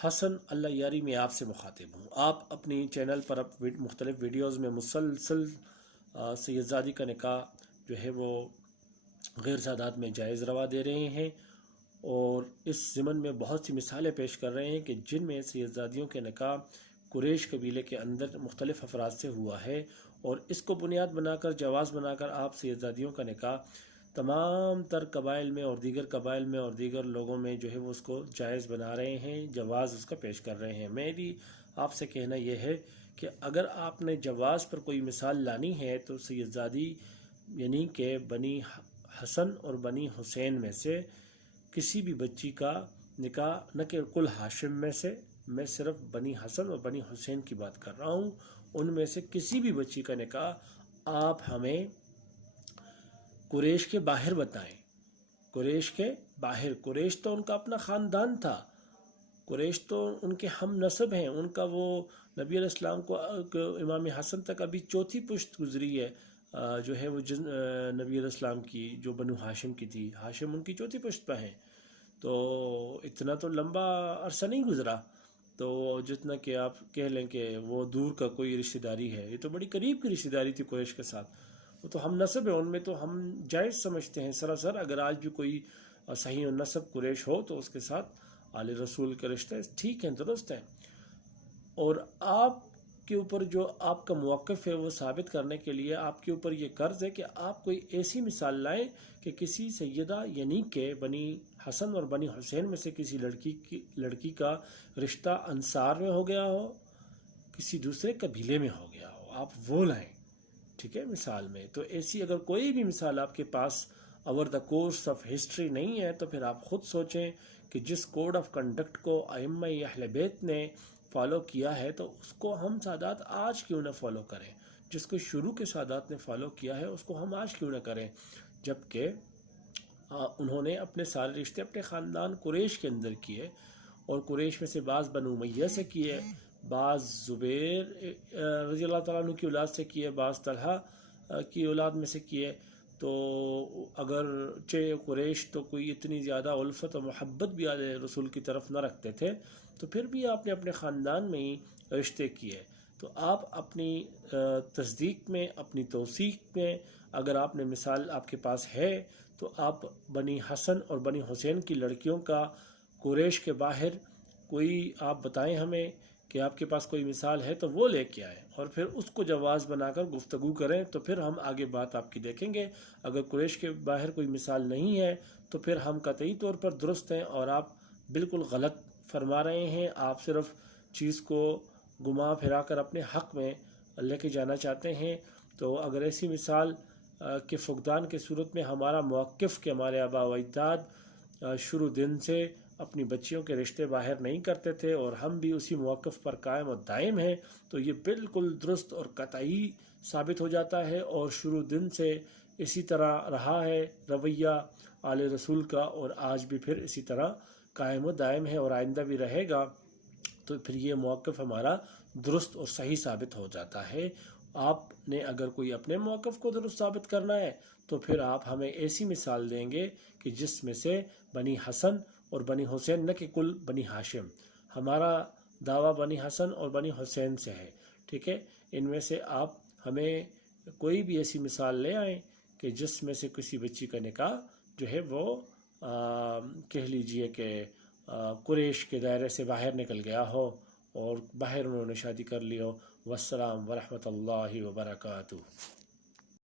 حسن اللہ یاری میں آپ سے مخاطب ہوں۔ آپ اپنی چینل پر اب مختلف ویڈیوز میں مسلسل سید زادی کا نکاح جو ہے وہ غیر سادات میں جائز روا دے رہے ہیں، اور اس ضمن میں بہت سی مثالیں پیش کر رہے ہیں کہ جن میں سید زادیوں کے نکاح قریش قبیلے کے اندر مختلف افراد سے ہوا ہے، اور اس کو بنیاد بنا کر جواز بنا کر آپ سید زادیوں کا نکاح تمام تر قبائل میں اور دیگر قبائل میں اور دیگر لوگوں میں جو ہے وہ اس کو جائز بنا رہے ہیں، جواز اس کا پیش کر رہے ہیں۔ میری آپ سے کہنا یہ ہے کہ اگر آپ نے جواز پر کوئی مثال لانی ہے تو سید زادی یعنی کہ بنی حسن اور بنی حسین میں سے کسی بھی بچی کا نکاح، نہ کہ کل ہاشم میں سے، میں صرف بنی حسن اور بنی حسین کی بات کر رہا ہوں، ان میں سے کسی بھی بچی کا نکاح آپ ہمیں قریش کے باہر بتائیں۔ قریش کے باہر، قریش تو ان کا اپنا خاندان تھا، قریش تو ان کے ہم نسب ہیں، ان کا وہ نبی علیہ السلام کو امام حسن تک ابھی چوتھی پشت گزری ہے جو ہے وہ نبی علیہ السلام کی، جو بنو ہاشم کی تھی، ہاشم ان کی چوتھی پشت پہ ہیں، تو اتنا تو لمبا عرصہ نہیں گزرا، تو جتنا کہ آپ کہہ لیں کہ وہ دور کا کوئی رشتہ داری ہے، یہ تو بڑی قریب کی رشتہ داری تھی قریش کے ساتھ، وہ تو ہم نسب ہے، ان میں تو ہم جائز سمجھتے ہیں سراسر۔ اگر آج بھی کوئی صحیح النسب قریش ہو تو اس کے ساتھ آل رسول کے رشتے ٹھیک ہیں، درست ہیں۔ اور آپ کے اوپر جو آپ کا موقف ہے وہ ثابت کرنے کے لیے آپ کے اوپر یہ قرض ہے کہ آپ کوئی ایسی مثال لائیں کہ کسی سیدہ یعنی کہ بنی حسن اور بنی حسین میں سے کسی لڑکی کا رشتہ انصار میں ہو گیا ہو، کسی دوسرے قبیلے میں ہو گیا ہو، آپ وہ لائیں، ٹھیک ہے، مثال میں۔ تو ایسی اگر کوئی بھی مثال آپ کے پاس over the course of history نہیں ہے تو پھر آپ خود سوچیں کہ جس کوڈ آف کنڈکٹ کو ائمہ اہل بیت نے فالو کیا ہے تو اس کو ہم سادات آج کیوں نہ فالو کریں، جس کو شروع کے سادات نے فالو کیا ہے اس کو ہم آج کیوں نہ کریں، جبکہ انہوں نے اپنے سارے رشتے اپنے خاندان قریش کے اندر کیے، اور قریش میں سے بعض بنو امیہ سے کیے، بعض زبیر رضی اللہ تعالیٰ عنہ کی اولاد سے کیے، بعض طلحہ کی اولاد میں سے کیے۔ تو اگرچہ قریش تو کوئی اتنی زیادہ الفت و محبت بھی علیہ رسول کی طرف نہ رکھتے تھے، تو پھر بھی آپ نے اپنے خاندان میں ہی رشتے کیے، تو آپ اپنی تصدیق میں، اپنی توثیق میں اگر آپ نے مثال آپ کے پاس ہے تو آپ بنی حسن اور بنی حسین کی لڑکیوں کا قریش کے باہر کوئی آپ بتائیں ہمیں کہ آپ کے پاس کوئی مثال ہے تو وہ لے کے آئیں، اور پھر اس کو جواز بنا کر گفتگو کریں، تو پھر ہم آگے بات آپ کی دیکھیں گے۔ اگر قریش کے باہر کوئی مثال نہیں ہے تو پھر ہم قطعی طور پر درست ہیں اور آپ بالکل غلط فرما رہے ہیں، آپ صرف چیز کو گما پھرا کر اپنے حق میں لے کے جانا چاہتے ہیں۔ تو اگر ایسی مثال کے فقدان کے صورت میں ہمارا موقف کہ ہمارے آباء و اجداد شروع دن سے اپنی بچیوں کے رشتے باہر نہیں کرتے تھے اور ہم بھی اسی موقف پر قائم و دائم ہیں، تو یہ بالکل درست اور قطعی ثابت ہو جاتا ہے، اور شروع دن سے اسی طرح رہا ہے رویہ آل رسول کا، اور آج بھی پھر اسی طرح قائم و دائم ہے اور آئندہ بھی رہے گا، تو پھر یہ موقف ہمارا درست اور صحیح ثابت ہو جاتا ہے۔ آپ نے اگر کوئی اپنے موقف کو درست ثابت کرنا ہے تو پھر آپ ہمیں ایسی مثال دیں گے کہ جس میں سے بنی حسن اور بنی حسین، نہ کہ کل بنی ہاشم، ہمارا دعویٰ بنی حسن اور بنی حسین سے ہے، ٹھیک ہے، ان میں سے آپ ہمیں کوئی بھی ایسی مثال لے آئیں کہ جس میں سے کسی بچی کا نکاح جو ہے وہ کہہ لیجئے کہ قریش کے دائرے سے باہر نکل گیا ہو اور باہر انہوں نے شادی کر لی ہو۔ والسلام ورحمۃ اللہ وبرکاتہ۔